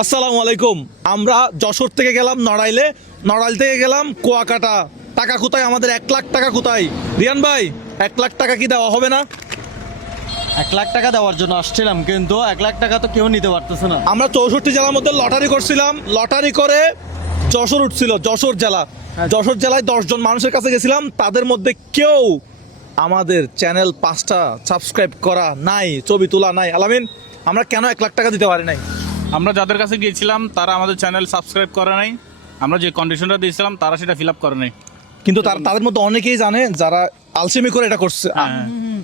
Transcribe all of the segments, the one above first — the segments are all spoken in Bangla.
আসসালামু আলাইকুম। আমরা যশোর থেকে গেলাম নড়াইলে, নড়াইল থেকে গেলাম কুয়াকাটা। টাকা কোথায় আমাদের? 1 লাখ টাকা কোথায়? রিয়ান ভাই, 1 লাখ টাকা কি দেওয়া হবে না? 1 লাখ টাকা দেওয়ার জন্য আসছিলাম, কিন্তু 1 লাখ টাকা তো কেউ নিতে পারতেছে না। আমরা 64 জেলার মধ্যে লটারি করছিলাম, লটারি করে যশোর উঠছিল, যশোর জেলা। যশোর জেলায় 10 জন মানুষের কাছে গেছিলাম, তাদের মধ্যে কেউ আমাদের চ্যানেল 5টা সাবস্ক্রাইব করা নাই, ছবি তোলা নাই। আলামিন, আমরা কেন 1 লাখ টাকা দিতে পারি নাই? আমরা যাদের কাছে গিয়েছিলাম তারা আমাদের চ্যানেল সাবস্ক্রাইব করে নাই। আমরা যে কন্ডিশনটা দিয়েছিলাম তারা সেটা ফিল আপ করে নাই। কিন্তু তাদের মধ্যে অনেকেই জানে যারা আলসেমি করে এটা করছে।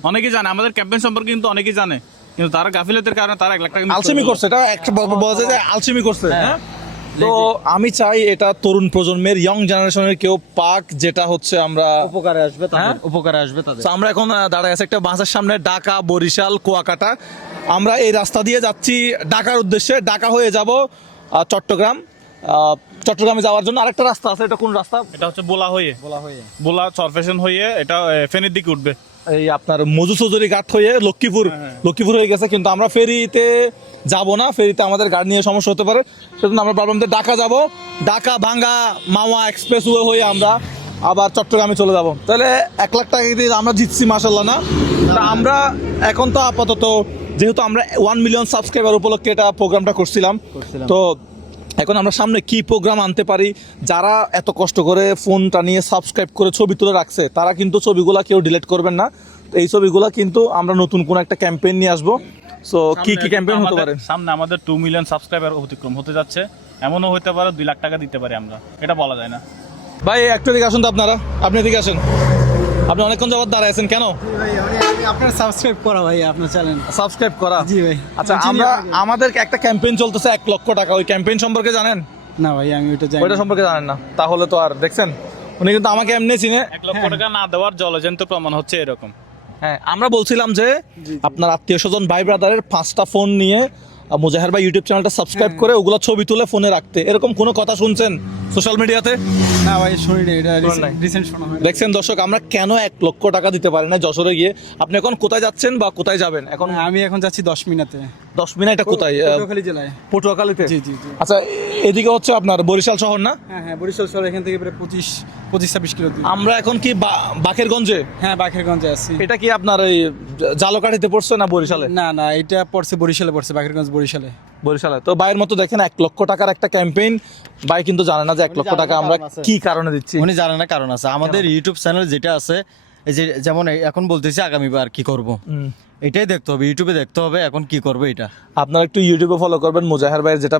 অনেকেই জানে আমাদের ক্যাম্পেইন সম্পর্কে, কিন্তু অনেকেই জানে, কিন্তু তারা গাফিলতির কারণে তারা 1 লাখ টাকা আলসেমি করছে, এটা একটা বলা যায় যে আলসেমি করছে। হ্যাঁ, তো আমি চাই এটা তরুণ প্রজন্মের, ইয়ং জেনারেশনের কেউ পাক, যেটা হচ্ছে আমরা উপকারে আসবে তাদের, হ্যাঁ? উপকারে আসবে তাদের। তো আমরা এখন দাঁড়ায় আছি একটা বাসের সামনে, ঢাকা, বরিশাল, কুয়াকাটা। আমরা এই রাস্তা দিয়ে যাচ্ছি ঢাকার উদ্দেশ্যে। ঢাকা হয়ে যাব চট্টগ্রাম। চট্টগ্রামে যাওয়ার জন্য আরেকটা রাস্তা আছে। এটা কোন রাস্তা? এটা হচ্ছে বোলা চরফেশন হয়ে এটা ফেনীর দিকে উঠবে। এই আপনার মজু চৌধুরী ঘাট হয়ে লক্ষ্মীপুর হয়ে গেছে। কিন্তু আমরা ফেরিতে যাব না, ফেরিতে আমাদের গাড়ি নিয়ে সমস্যা হতে পারে, সেজন্য আমরা ভাবলাম যে ঢাকা যাব। ঢাকা ভাঙ্গা মাওয়া এক্সপ্রেসওয়ে হয়ে আমরা আবার চট্টগ্রামে চলে যাব। তাহলে 1 লাখ টাকা দিয়ে আমরা জিতছি, মাশাল্লাহ না? তা আমরা এখন তো আপাতত, যেহেতু আমরা 1 মিলিয়ন সাবস্ক্রাইবার উপলক্ষে এটা প্রোগ্রামটা করছিলাম, তো এখন আমরা সামনে কি প্রোগ্রাম আনতে পারি। যারা এত কষ্ট করে ফোনটা নিয়ে সাবস্ক্রাইব করে ছবি তুলে রাখছে, তারা কিন্তু ছবিগুলা কেউ ডিলিট করবেন না। তো এই ছবিগুলা কিন্তু আমরা নতুন কোন একটা ক্যাম্পেইন নিয়ে আসবো। সো কি ক্যাম্পেইন হতে পারে? সামনে আমাদের 2 মিলিয়ন সাবস্ক্রাইবার অতিক্রম হতে যাচ্ছে। এমনও হতে পারে 2 লাখ টাকা দিতে পারি আমরা, এটা বলা যায় না। ভাই একটু এদিকে আসুন তো, আপনি এদিকে আসেন। আপনি অনেকক্ষণ যাবত দাঁড়ায় আছেন কেন? আপনার সাবস্ক্রাইব করা ভাই, আপনার চ্যানেল সাবস্ক্রাইব করা? জি ভাই। আচ্ছা, আমাদের একটা ক্যাম্পেইন চলতেছে 1 লক্ষ টাকা। ওই ক্যাম্পেইন সম্পর্কে জানেন? না ভাই, আমি ওইটা জানি ওইটা সম্পর্কে জানেন না? তাহলে তো আর দেখছেন, উনি কিন্তু আমাকে এমনি চিনে। 1 লক্ষ টাকা না দেওয়ার জলজন্ত প্রমাণ হচ্ছে এরকম। হ্যাঁ, আমরা বলছিলাম যে আপনার আত্মীয় স্বজন ভাই ব্রাদারের 5টা ফোন নিয়ে মুজাহের ভাই ইউটিউব চ্যানেলটা সাবস্ক্রাইব করে ওগুলো ছবি তুলে ফোনে রাখতে, এরকম কোনো কথা শুনছেন সোশ্যাল মিডিয়াতে? না ভাই, শুনিনি, এটা শোনেন নাই? রিসেন্ট শোনা হয়। দেখছেন দর্শক, আমরা কেন 1 লক্ষ টাকা দিতে পারি না যশোরে গিয়ে? আপনি এখন কোথায় যাচ্ছেন বা কোথায় যাবেন এখন? আমি এখন যাচ্ছি 10 মিনিটে 10 মিনিট? এটা কোথায়? পটুয়াখালী জেলায়। পটুয়াখালীতে? জি জি জি। আচ্ছা, এদিকে হচ্ছে আপনার বরিশাল শহর না? হ্যাঁ হ্যাঁ, বরিশাল শহর এখান থেকে প্রায় 25-26 কিলো দূর। আমরা এখন কি বাকেরগঞ্জে? হ্যাঁ, বাকেরগঞ্জে আছি। এটা কি আপনার এই জালকাঠিতে পড়ছে না বরিশালে? না না, এটা পড়ছে বরিশালে, পড়ছে বাকেরগঞ্জ বরিশালে। বরিশালে। তো ভাইয়ের মতো দেখেন 1 লক্ষ টাকার একটা ক্যাম্পেইন, ভাই কিন্তু জানে না যে 1 লক্ষ টাকা আমরা কি কারণে দিচ্ছি। উনি জানে না, কারণ আছে। আমাদের ইউটিউব চ্যানেল যেটা আছে, এই যে যেমন এখন বলতেছি আগামীবার কি করব, এটাই দেখতে হবে, ইউটিউবে দেখতে হবে এখন কি করবো এটা। আপনারা একটু ইউটিউবে ফলো করবেন মুজাহের ভাইয়ের যেটা